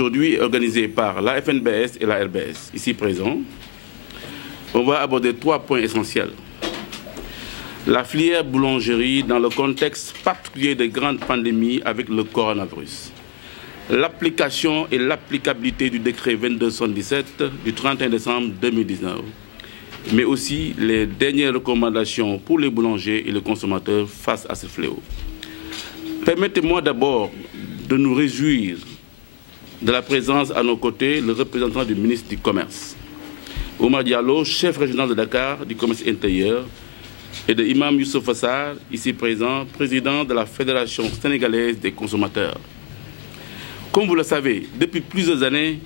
aujourd'hui est organisée par la FNBS et la RBS, ici présents. On va aborder 3 points essentiels. La filière boulangerie dans le contexte particulier de grandes pandémies avec le coronavirus. L'application et l'applicabilité du décret 2217 du 31 décembre 2019, mais aussi les dernières recommandations pour les boulangers et les consommateurs face à ce fléau. Permettez-moi d'abord de nous réjouir de la présence à nos côtés le représentant du ministre du Commerce, Oumar Diallo, chef régional de Dakar du commerce intérieur, et de Imam Youssouf Sarr, ici présent, président de la Fédération sénégalaise des consommateurs. Comme vous le savez, depuis plusieurs années,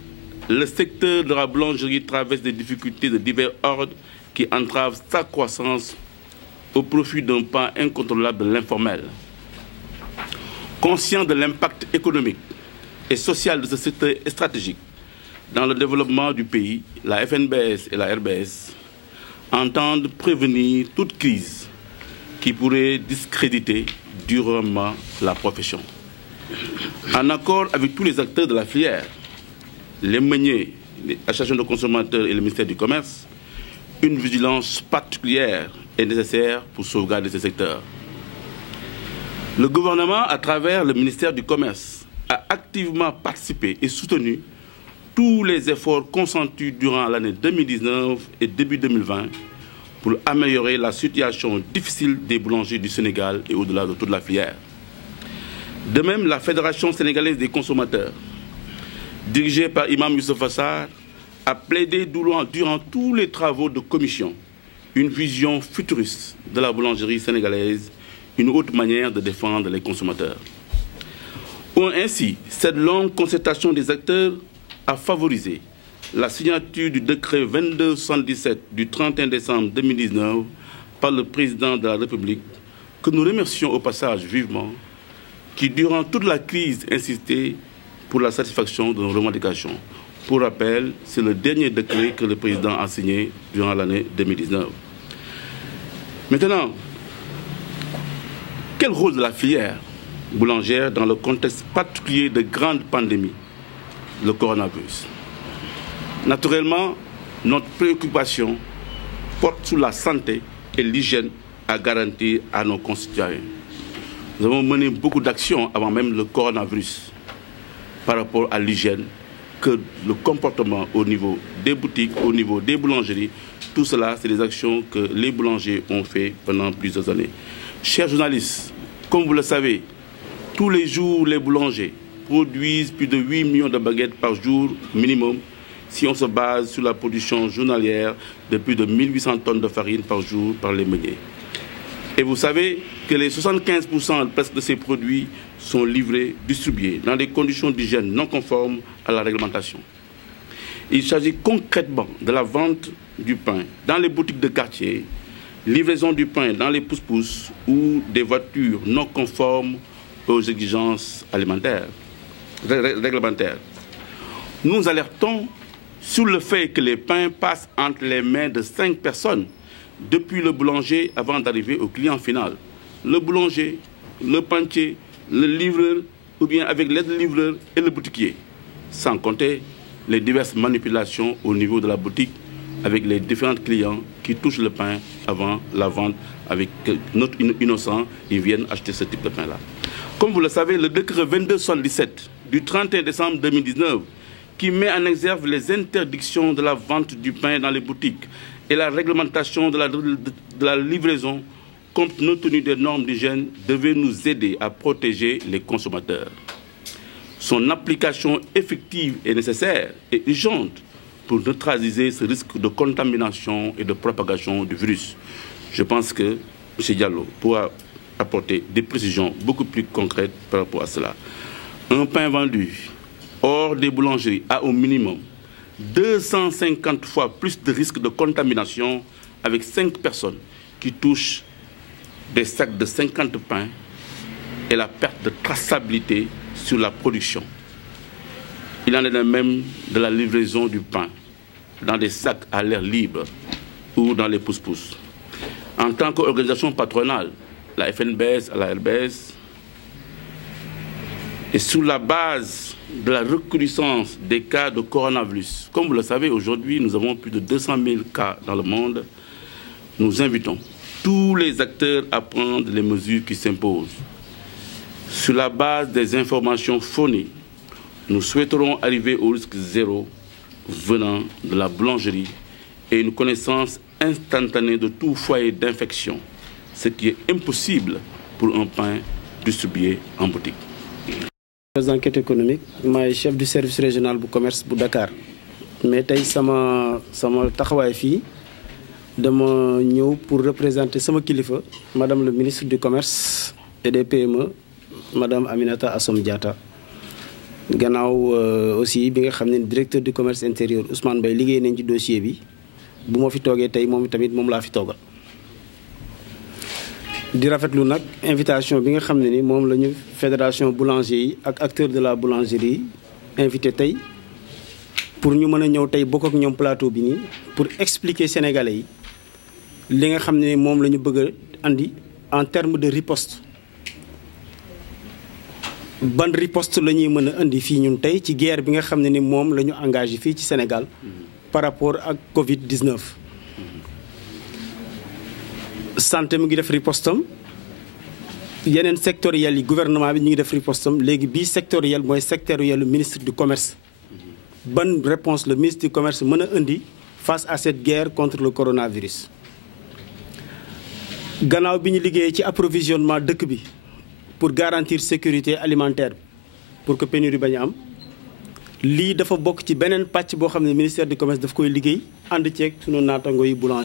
le secteur de la boulangerie traverse des difficultés de divers ordres qui entravent sa croissance au profit d'un pan incontrôlable de l'informel. Conscient de l'impact économique et social de ce secteur stratégique dans le développement du pays, la FNBS et la RBS entendent prévenir toute crise qui pourrait discréditer durablement la profession. En accord avec tous les acteurs de la filière, les meuniers, les associations de consommateurs et le ministère du Commerce, une vigilance particulière est nécessaire pour sauvegarder ce secteur. Le gouvernement, à travers le ministère du Commerce, a activement participé et soutenu tous les efforts consentis durant l'année 2019 et début 2020 pour améliorer la situation difficile des boulangers du Sénégal et au-delà de toute la filière. De même, la Fédération sénégalaise des consommateurs, dirigée par Imam Youssouf Sarr, a plaidé durant tous les travaux de commission une vision futuriste de la boulangerie sénégalaise, une autre manière de défendre les consommateurs. Ainsi, cette longue concertation des acteurs a favorisé la signature du décret 2217 du 31 décembre 2019 par le président de la République, que nous remercions au passage vivement, qui durant toute la crise insistait pour la satisfaction de nos revendications. Pour rappel, c'est le dernier décret que le président a signé durant l'année 2019. Maintenant, quel rôle de la filière boulangère dans le contexte particulier de grandes pandémies, le coronavirus? Naturellement, notre préoccupation porte sur la santé et l'hygiène à garantir à nos concitoyens. Nous avons mené beaucoup d'actions avant même le coronavirus par rapport à l'hygiène, que le comportement au niveau des boutiques, au niveau des boulangeries, tout cela, c'est des actions que les boulangers ont fait pendant plusieurs années. Chers journalistes, comme vous le savez, tous les jours, les boulangers produisent plus de 8 millions de baguettes par jour minimum, si on se base sur la production journalière de plus de 1800 tonnes de farine par jour par les meuniers. Et vous savez que les 75% presque de ces produits sont livrés, distribués dans des conditions d'hygiène non conformes à la réglementation. Il s'agit concrètement de la vente du pain dans les boutiques de quartier, livraison du pain dans les pousse-pousse ou des voitures non conformes aux exigences alimentaires, réglementaires. Nous alertons sur le fait que les pains passent entre les mains de 5 personnes depuis le boulanger avant d'arriver au client final. Le boulanger, le panetier, le livreur, ou bien avec l'aide du livreur et le boutiquier. Sans compter les diverses manipulations au niveau de la boutique avec les différents clients qui touchent le pain avant la vente avec notre innocent, ils viennent acheter ce type de pain-là. Comme vous le savez, le décret 2217 du 31 décembre 2019 qui met en exergue les interdictions de la vente du pain dans les boutiques et la réglementation de la livraison compte tenu des normes d'hygiène devait nous aider à protéger les consommateurs. Son application effective est nécessaire et urgente pour neutraliser ce risque de contamination et de propagation du virus. Je pense que M. Diallo pourra apporter des précisions beaucoup plus concrètes par rapport à cela. Un pain vendu hors des boulangeries a au minimum 250 fois plus de risques de contamination avec 5 personnes qui touchent des sacs de 50 pains et la perte de traçabilité sur la production. Il en est de même de la livraison du pain dans des sacs à l'air libre ou dans les pousse-pousse. En tant qu'organisation patronale, la FNBS et la RBS Et sur la base de la recrudescence des cas de coronavirus, comme vous le savez, aujourd'hui, nous avons plus de 200 000 cas dans le monde. Nous invitons tous les acteurs à prendre les mesures qui s'imposent. Sur la base des informations fournies, nous souhaiterons arriver au risque zéro venant de la boulangerie et une connaissance instantanée de tout foyer d'infection, ce qui est impossible pour un pain distribué en boutique. Enquête économique, maay chef du service régional du commerce bu Dakar mais tey sama taxawaay fii dama ñëw pour représenter sama kilifa madame le ministre du commerce et des PME madame Aminata Assome Diatta gannaaw aussi bi nga xam ne directeur du commerce intérieur Ousmane Mbaye liggéey nañ ci dossier bi bu ma fi toogee tey moom tamit moom laa fi toogal di rafetlu nag invitation bi nga xam ne ni moom la ñu fédération boulanger yi ak acteur de la boulangerie invité tey pour ñu mën a ñëw tey bokk ak ñoom plateau bi nii pour expliquer sénégalais yi li nga xam ne moom la ñu bëgg a andi en terme de riposte ban riposte la ñuy mën a indi fii ñun tey ci guerre bi nga xam ne ni moom la ñu engagé fii ci Sénégal par rapport ak Covid-19. santé mu ngi def ripostam yeneen sectoriel yi gouvernement bi ñu ngi def ripostam léegi bii sectoriel mooy sectoriel lu ministre du commerce. ban réponse le ministre du commerce mën a indi face à cette guerre contre le coronavirus. gannaaw bi ñu liggéeyee ci approvisionnement dëkk bi pour garantir sécurité alimentaire pour que pénurie bañ a am lii dafa bokk ci beneen pàcc boo xam ne ministère du commerce daf koy liggéey ànd ceeg sunu naatango yi boulanger